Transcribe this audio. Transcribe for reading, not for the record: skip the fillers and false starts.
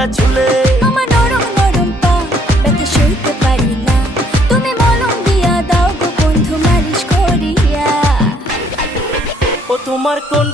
ভাজা চুলে। আমার নরম নরম পা ব্যথা সইতে পারি না, তুমি মলম দিয়া দাও গো বন্ধু মালিশ করিয়া। ও তোমার কোন